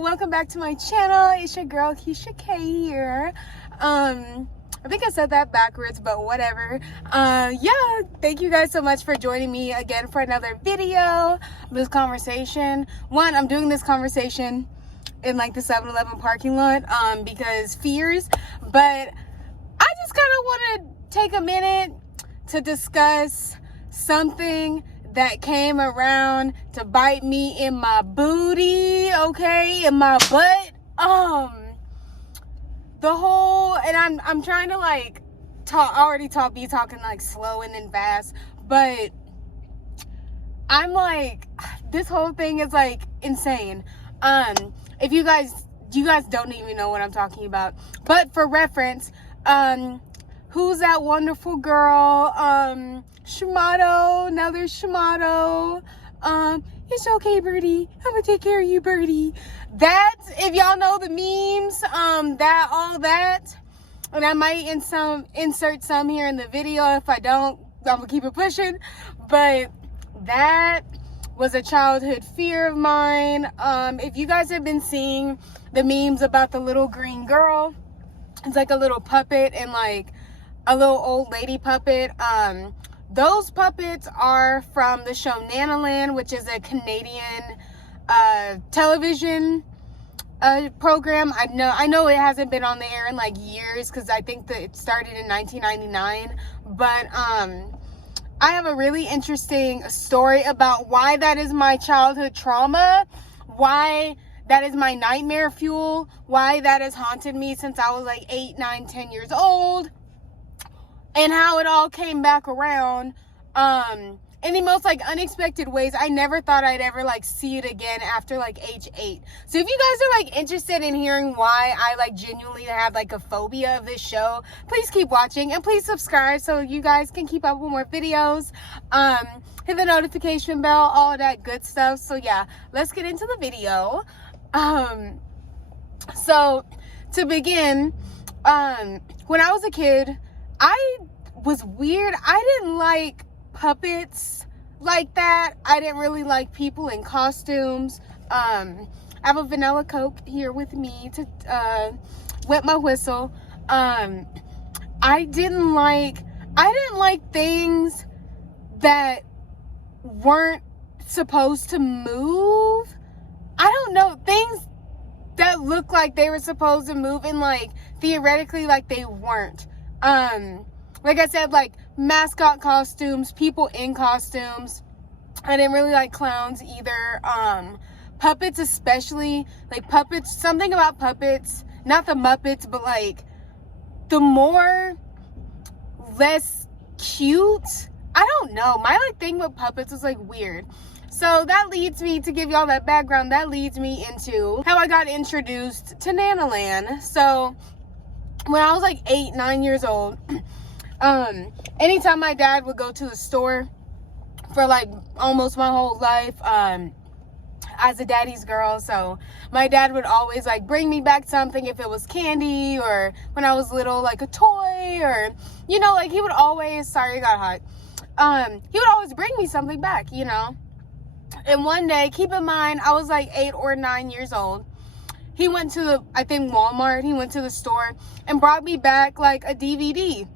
welcome back to my channel. It's your girl Keisha K here. I think I said that backwards, but whatever. Yeah, thank you guys so much for joining me again for another video. This conversation. I'm doing this conversation in like the 7-Eleven parking lot because fears, but I just kind of want to take a minute to discuss something that came around to bite me in my booty, okay, in my butt. The whole, and I'm trying to like be talking like slow and then fast, but I'm like, this whole thing is like insane. If you guys don't even know what I'm talking about, but for reference, who's that wonderful girl? Shamato. Now there's Shamato. It's okay, Birdie. I'm gonna take care of you, Birdie. That, if y'all know the memes, all that, and I might insert some here in the video. If I don't, I'm gonna keep it pushing. But that was a childhood fear of mine. If you guys have been seeing the memes about the little green girl, it's like a little puppet and like a little old lady puppet. Those puppets are from the show Nanaland, which is a Canadian television program. I know it hasn't been on the air in like years because I think that it started in 1999. But I have a really interesting story about why that is my childhood trauma, why that is my nightmare fuel, why that has haunted me since I was like 8, 9, 10 years old. And how it all came back around in the most like unexpected ways. I never thought I'd ever like see it again after like age 8. So if you guys are like interested in hearing why I like genuinely have like a phobia of this show, please keep watching and please subscribe so you guys can keep up with more videos. Hit the notification bell, all that good stuff. So yeah, let's get into the video. So to begin, when I was a kid, I was weird. I didn't like puppets like that. I didn't really like people in costumes. I have a vanilla Coke here with me to wet my whistle. I didn't like things that weren't supposed to move. I don't know, things that looked like they were supposed to move and like theoretically like they weren't. Like I said, like mascot costumes, people in costumes. I didn't really like clowns either. Puppets especially, like puppets, something about puppets, not the Muppets, but like the more less cute. I don't know. My like thing with puppets was like weird. So that leads me to give y'all that background. That leads me into how I got introduced to Nanaland. So when I was like 8, 9 years old, anytime my dad would go to the store for like almost my whole life, as a daddy's girl, so my dad would always like bring me back something, if it was candy or when I was little, like a toy, or, you know, like he would always, sorry, it got hot. He would always bring me something back, you know. And one day, keep in mind, I was like 8 or 9 years old. He went to I think Walmart, he went to the store and brought me back like a DVD.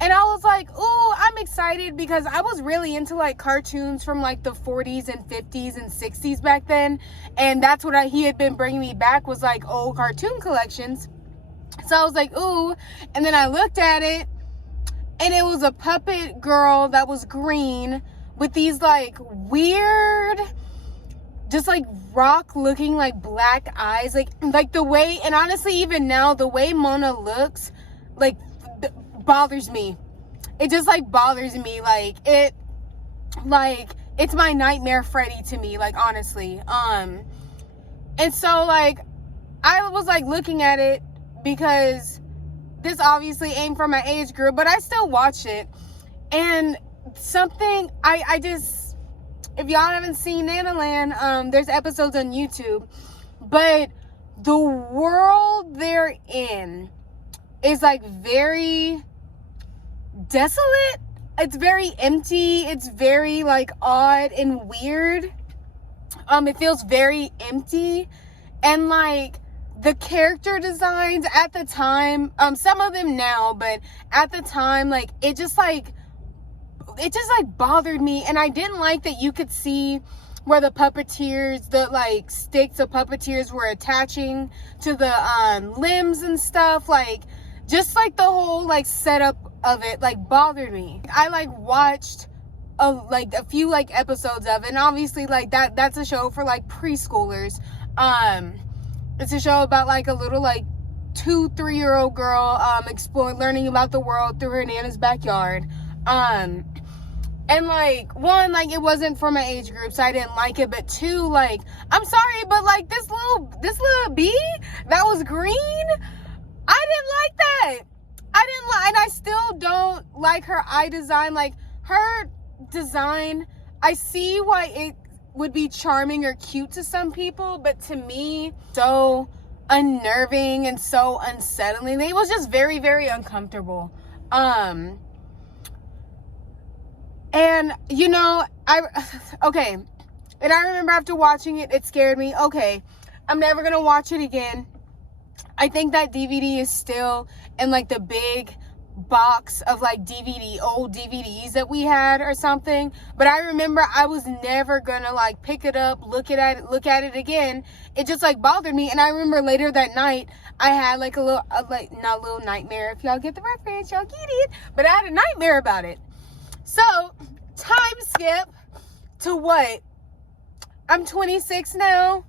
And I was like, ooh, I'm excited because I was really into like cartoons from like the 40s and 50s and 60s back then. And that's what he had been bringing me back, was like old cartoon collections. So I was like, ooh. And then I looked at it and it was a puppet girl that was green with these like weird, just like rock looking like black eyes, like the way, and honestly even now the way Mona looks like bothers me. It just like bothers me, like it's my nightmare Freddy to me, like honestly. And so like I was like looking at it because this obviously ain't for my age group, but I still watched it. And something I just, if y'all haven't seen Nanaland, there's episodes on YouTube, but the world they're in is like very desolate. It's very empty. It's very like odd and weird. It feels very empty. And like the character designs at the time, some of them now, but at the time, like it just like bothered me. And I didn't like that you could see where the puppeteers, the like sticks of puppeteers were attaching to the limbs and stuff. Like just like the whole like setup of it like bothered me. I like watched a few like episodes of it, and obviously like that's a show for like preschoolers. It's a show about like a little like 2-3-year-old girl learning about the world through her nana's backyard. And like, one, like it wasn't for my age group, so I didn't like it. But two, like, I'm sorry, but like this little bee that was green, I didn't like that. And I still don't like her eye design. Like her design, I see why it would be charming or cute to some people, but to me, so unnerving and so unsettling. It was just very, very uncomfortable. And you know, okay, and I remember after watching it, it scared me. Okay, I'm never gonna watch it again. I think that DVD is still in like the big box of like old DVDs that we had or something. But I remember I was never gonna like pick it up, look at it again. It just like bothered me. And I remember later that night I had like not a little nightmare. If y'all get the reference, y'all get it. But I had a nightmare about it. So time skip to what? I'm 26 now.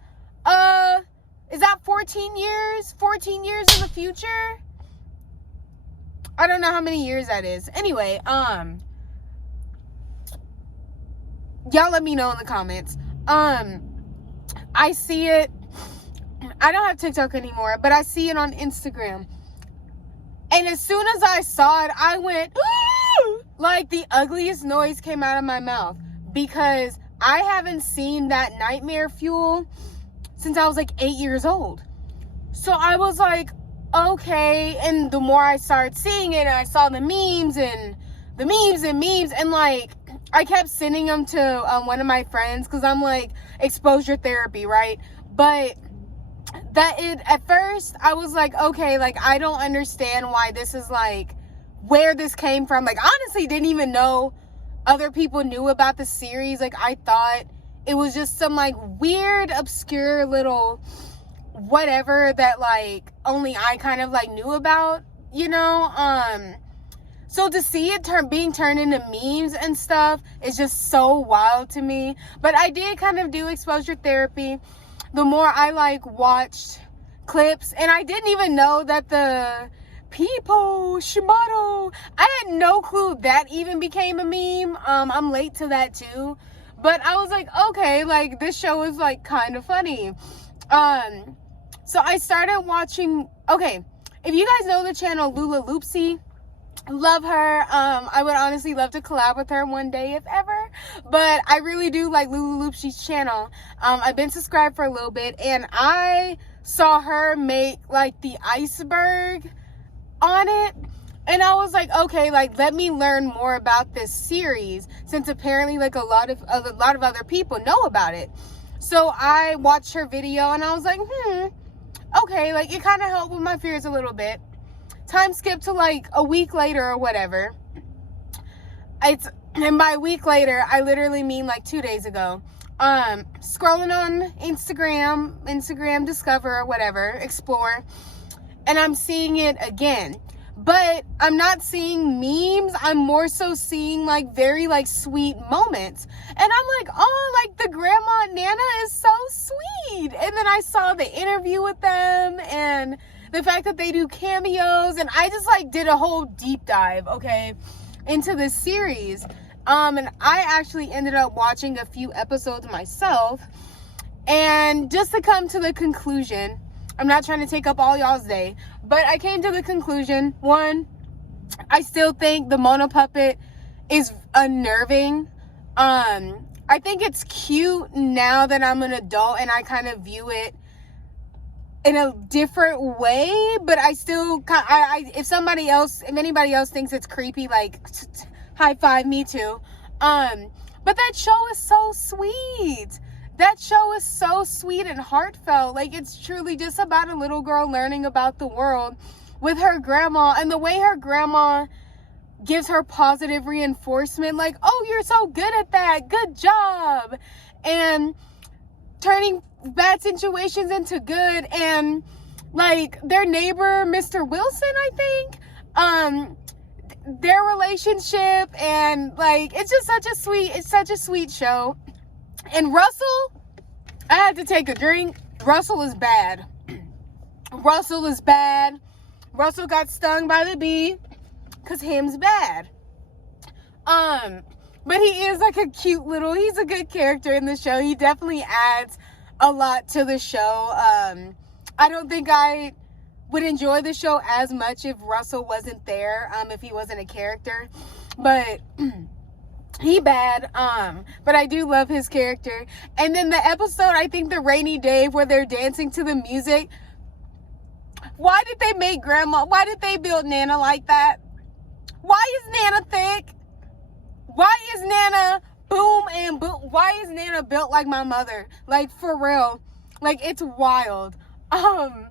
Is that 14 years? 14 years in the future? I don't know how many years that is. Anyway, y'all let me know in the comments. I see it. I don't have TikTok anymore, but I see it on Instagram. And as soon as I saw it, I went, like the ugliest noise came out of my mouth, because I haven't seen that nightmare fuel since I was like 8 years old. So I was like, okay. And the more I started seeing it, and I saw the memes and like I kept sending them to one of my friends, because I'm like exposure therapy, right? But at first I was like, okay, like I don't understand why this is like where this came from. Like honestly didn't even know other people knew about the series. Like I thought it was just some like weird obscure little whatever that like only I kind of like knew about, you know. So to see it being turned into memes and stuff is just so wild to me. But I did kind of do exposure therapy the more I like watched clips, and I didn't even know that the People Shimano, I had no clue that even became a meme. I'm late to that too, but I was like, okay, like this show is like kind of funny. So I started watching. Okay, if you guys know the channel Lula Loopsy, love her. I would honestly love to collab with her one day if ever, but I really do like Lula Loopsy's channel. I've been subscribed for a little bit, and I saw her make like the iceberg on it, and I was like, okay, like let me learn more about this series, since apparently like a lot of other people know about it. So I watched her video, and I was like, okay, like it kind of helped with my fears a little bit. Time skip to like a week later or whatever. And by a week later, I literally mean like 2 days ago. Scrolling on Instagram Discover or whatever, Explore, and I'm seeing it again. But I'm not seeing memes. I'm more so seeing like very like sweet moments. And I'm like, oh, like the grandma Nana is so sweet. And then I saw the interview with them and the fact that they do cameos, and I just like did a whole deep dive, okay, into this series. And I actually ended up watching a few episodes myself. And just to come to the conclusion, I'm not trying to take up all y'all's day, but I came to the conclusion, one, I still think the Mono puppet is unnerving. I think it's cute now that I'm an adult and I kind of view it in a different way, but I still, if anybody else thinks it's creepy, like high five, me too. But that show is so sweet. that show is so sweet and heartfelt. Like, it's truly just about a little girl learning about the world with her grandma, and the way her grandma gives her positive reinforcement, like, oh, you're so good at that, good job, and turning bad situations into good. And like their neighbor, Mr. Wilson, I think, their relationship, and like, it's just such a sweet show. And Russell, I had to take a drink. Russell is bad. Russell is bad. Russell got stung by the bee because him's bad. But he is like a cute little, he's a good character in the show. He definitely adds a lot to the show. I don't think I would enjoy the show as much if Russell wasn't there, if he wasn't a character. But he bad, but I do love his character. And then the episode, I think the Rainy Day, where they're dancing to the music. Why did they make Grandma, why did they build Nana like that? Why is Nana thick? Why is Nana boom and boom? Why is Nana built like my mother? Like, for real. Like, it's wild. I've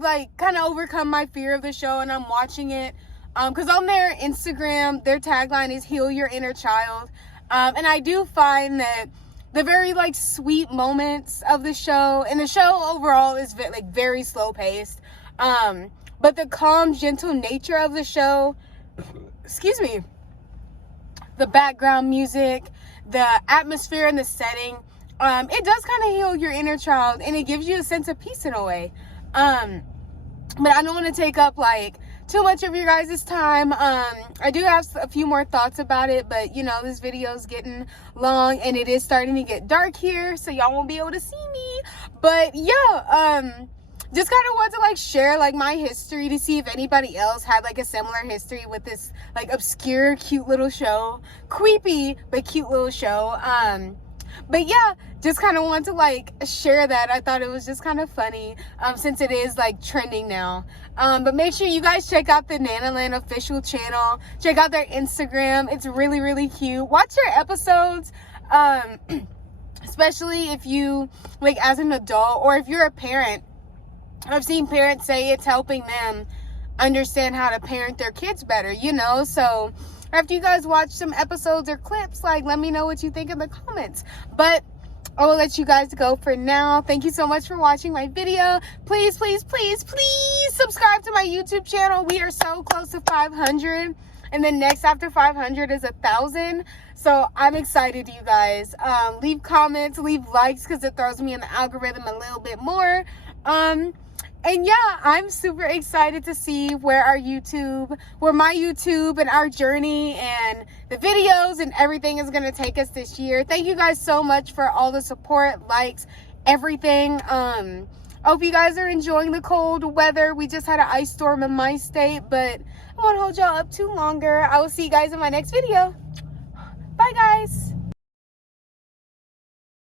like kind of overcome my fear of the show, and I'm watching it. Because on their Instagram, their tagline is heal your inner child. And I do find that the very like sweet moments of the show, and the show overall is very slow paced. But the calm, gentle nature of the show, excuse me, the background music, the atmosphere and the setting, it does kind of heal your inner child, and it gives you a sense of peace in a way. But I don't want to take up like too much of your guys' time. I do have a few more thoughts about it, but you know, this video is getting long and it is starting to get dark here, so y'all won't be able to see me. But yeah, just kind of want to like share like my history to see if anybody else had like a similar history with this like obscure cute little show, creepy but cute little show. But yeah, just kind of want to like share that. I thought it was just kind of funny, since it is like trending now. But make sure you guys check out the Nanaland official channel. Check out their Instagram. It's really, really cute. Watch their episodes, especially if you like as an adult, or if you're a parent. I've seen parents say it's helping them understand how to parent their kids better, you know? So after you guys watch some episodes or clips, like, let me know what you think in the comments. But I will let you guys go for now. Thank you so much for watching my video. Please, please, please, please subscribe to my YouTube channel. We are so close to 500. And then next after 500 is 1,000. So I'm excited, you guys. Leave comments, leave likes, because it throws me in the algorithm a little bit more. And yeah, I'm super excited to see where my YouTube and our journey and the videos and everything is going to take us this year. Thank you guys so much for all the support, likes, everything. I hope you guys are enjoying the cold weather. We just had an ice storm in my state, but I won't hold y'all up too longer. I will see you guys in my next video. Bye, guys.